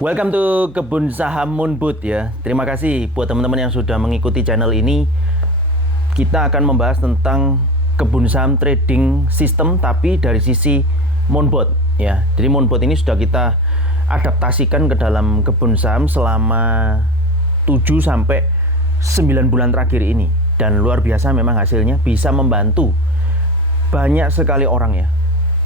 Welcome to Kebun Saham Moonboot ya. Terima kasih buat teman-teman yang sudah mengikuti channel ini. Kita akan membahas tentang kebun saham trading system tapi dari sisi Moonboot ya. Jadi Moonboot ini sudah kita adaptasikan ke dalam kebun saham selama 7 sampai 9 bulan terakhir ini. Dan luar biasa memang hasilnya bisa membantu banyak sekali orang ya.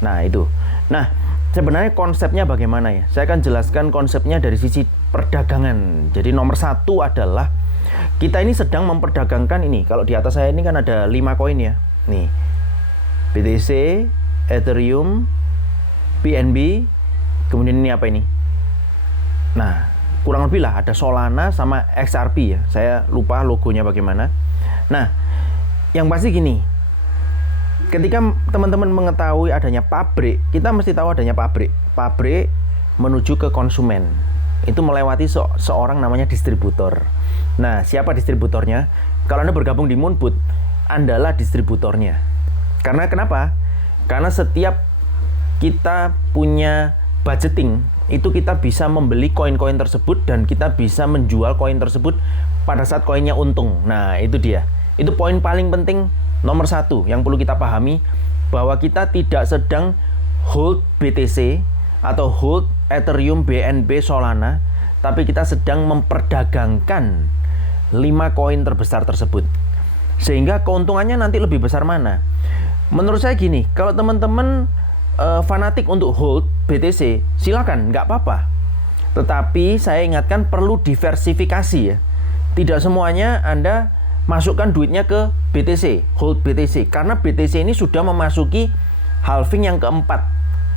Nah, itu. Nah, sebenarnya konsepnya bagaimana ya? Saya akan jelaskan konsepnya dari sisi perdagangan. Jadi nomor satu adalah kita ini sedang memperdagangkan ini. Kalau di atas saya ini kan ada 5 koin ya. Nih, BTC, Ethereum, BNB, kemudian ini apa ini? Nah, kurang lebih lah ada Solana sama XRP ya. Saya lupa logonya bagaimana. Nah, yang pasti gini. Ketika teman-teman mengetahui adanya pabrik, kita mesti tahu adanya pabrik. Pabrik menuju ke konsumen. Itu melewati seorang namanya distributor. Nah, siapa distributornya? Kalau Anda bergabung di Moonboot, Andalah distributornya. Karena kenapa? Karena setiap kita punya budgeting, itu kita bisa membeli koin-koin tersebut dan kita bisa menjual koin tersebut pada saat koinnya untung. Nah, itu dia. Itu poin paling penting nomor satu yang perlu kita pahami, bahwa kita tidak sedang hold BTC atau hold Ethereum, BNB, Solana, tapi kita sedang memperdagangkan 5 koin terbesar tersebut. Sehingga keuntungannya nanti lebih besar mana? Menurut saya gini, kalau teman-teman fanatik untuk hold BTC, silakan, nggak apa-apa. Tetapi saya ingatkan perlu diversifikasi ya. Tidak semuanya Anda masukkan duitnya ke BTC, hold BTC, karena BTC ini sudah memasuki halving yang keempat,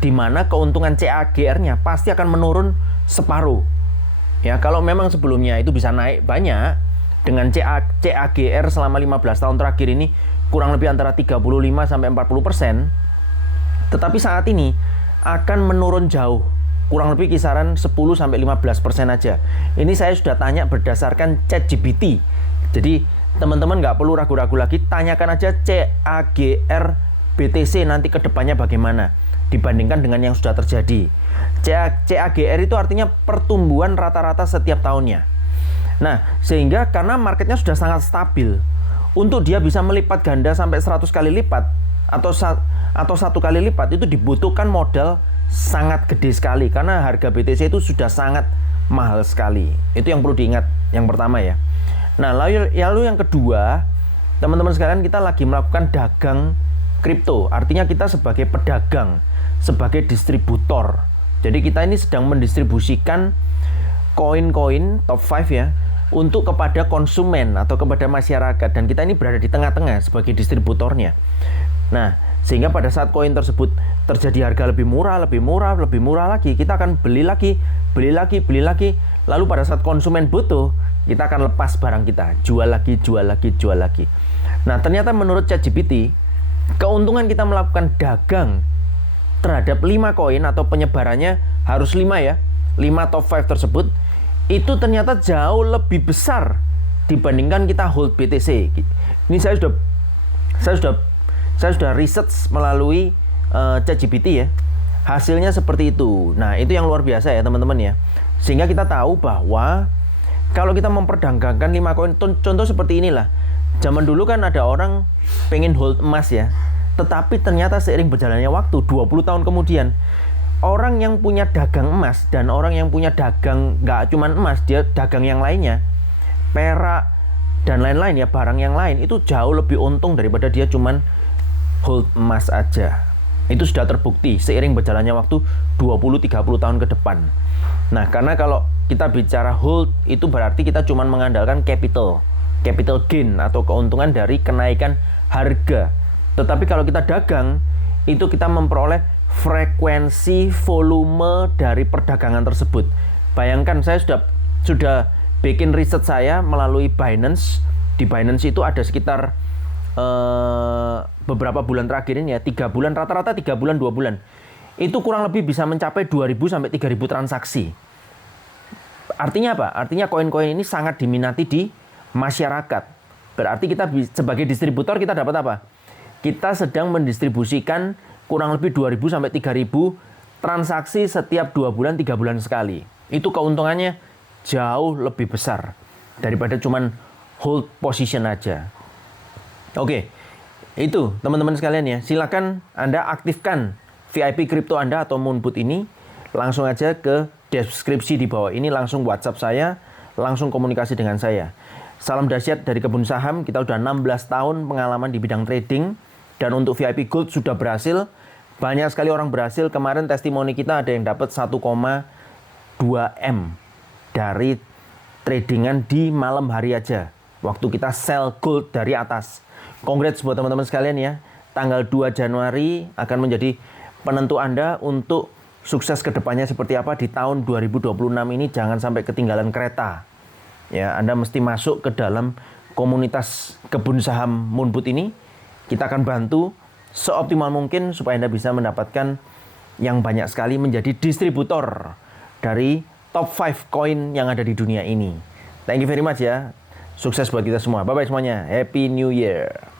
di mana keuntungan CAGR-nya pasti akan menurun separuh. Ya, kalau memang sebelumnya itu bisa naik banyak dengan CAGR selama 15 tahun terakhir ini kurang lebih antara 35 sampai 40%, tetapi saat ini akan menurun jauh, kurang lebih kisaran 10 sampai 15% aja. Ini saya sudah tanya berdasarkan ChatGPT. Jadi teman-teman nggak perlu ragu-ragu lagi, tanyakan aja CAGR BTC nanti ke depannya bagaimana dibandingkan dengan yang sudah terjadi. CAGR itu artinya pertumbuhan rata-rata setiap tahunnya. Nah, sehingga karena marketnya sudah sangat stabil, untuk dia bisa melipat ganda sampai 100 kali lipat atau 1 kali lipat itu dibutuhkan modal sangat gede sekali, karena harga BTC itu sudah sangat mahal sekali. Itu yang perlu diingat yang pertama ya. Nah, lalu yang kedua, teman-teman sekalian, kita lagi melakukan dagang kripto. Artinya kita sebagai pedagang, sebagai distributor. Jadi kita ini sedang mendistribusikan koin-koin top 5 ya, untuk kepada konsumen atau kepada masyarakat. Dan kita ini berada di tengah-tengah sebagai distributornya. Nah, sehingga pada saat koin tersebut terjadi harga lebih murah lagi, kita akan beli lagi. Lalu pada saat konsumen butuh, kita akan lepas barang kita, jual lagi. Nah, ternyata menurut ChatGPT, keuntungan kita melakukan dagang terhadap 5 koin atau penyebarannya harus 5 ya, 5 top 5 tersebut, itu ternyata jauh lebih besar dibandingkan kita hold BTC. Ini saya sudah research melalui ChatGPT ya. Hasilnya seperti itu. Nah, itu yang luar biasa ya teman-teman ya. Sehingga kita tahu bahwa kalau kita memperdagangkan 5 koin, contoh seperti inilah. Zaman dulu kan ada orang pengen hold emas ya. Tetapi ternyata seiring berjalannya waktu, 20 tahun kemudian, orang yang punya dagang emas dan orang yang punya dagang nggak cuma emas, dia dagang yang lainnya, perak dan lain-lain ya, barang yang lain, itu jauh lebih untung daripada dia cuma hold emas aja. Itu sudah terbukti seiring berjalannya waktu 20-30 tahun ke depan. Nah, karena kalau kita bicara hold, itu berarti kita cuma mengandalkan capital gain atau keuntungan dari kenaikan harga. Tetapi kalau kita dagang, itu kita memperoleh frekuensi volume dari perdagangan tersebut. Bayangkan, saya sudah bikin riset saya melalui Binance. Di Binance itu ada sekitar beberapa bulan terakhir ini ya, 3 bulan, rata-rata 3 bulan, 2 bulan. Itu kurang lebih bisa mencapai 2.000 sampai 3.000 transaksi. Artinya apa? Artinya koin-koin ini sangat diminati di masyarakat. Berarti kita sebagai distributor kita dapat apa? Kita sedang mendistribusikan kurang lebih 2.000 sampai 3.000 transaksi setiap 2 bulan, 3 bulan sekali. itu keuntungannya jauh lebih besar daripada cuman hold position aja. Oke, itu teman-teman sekalian ya. Silakan Anda aktifkan VIP kripto Anda atau Moonboot ini. Langsung aja ke deskripsi di bawah ini, langsung WhatsApp saya, langsung komunikasi dengan saya. Salam dahsyat dari Kebun Saham. Kita udah 16 tahun pengalaman di bidang trading. Dan untuk VIP Gold sudah berhasil. Banyak sekali orang berhasil. Kemarin testimoni kita ada yang dapat 1,2 M dari tradingan di malam hari aja. Waktu kita sell gold dari atas. Congrats buat teman-teman sekalian ya. Tanggal 2 Januari akan menjadi penentu Anda untuk sukses kedepannya seperti apa di tahun 2026 ini. Jangan sampai ketinggalan kereta. Ya, Anda mesti masuk ke dalam komunitas Kebun Saham Moonboot ini. Kita akan bantu seoptimal mungkin supaya Anda bisa mendapatkan yang banyak sekali menjadi distributor dari top 5 koin yang ada di dunia ini. Thank you very much ya. Sukses buat kita semua. Bye-bye semuanya. Happy New Year.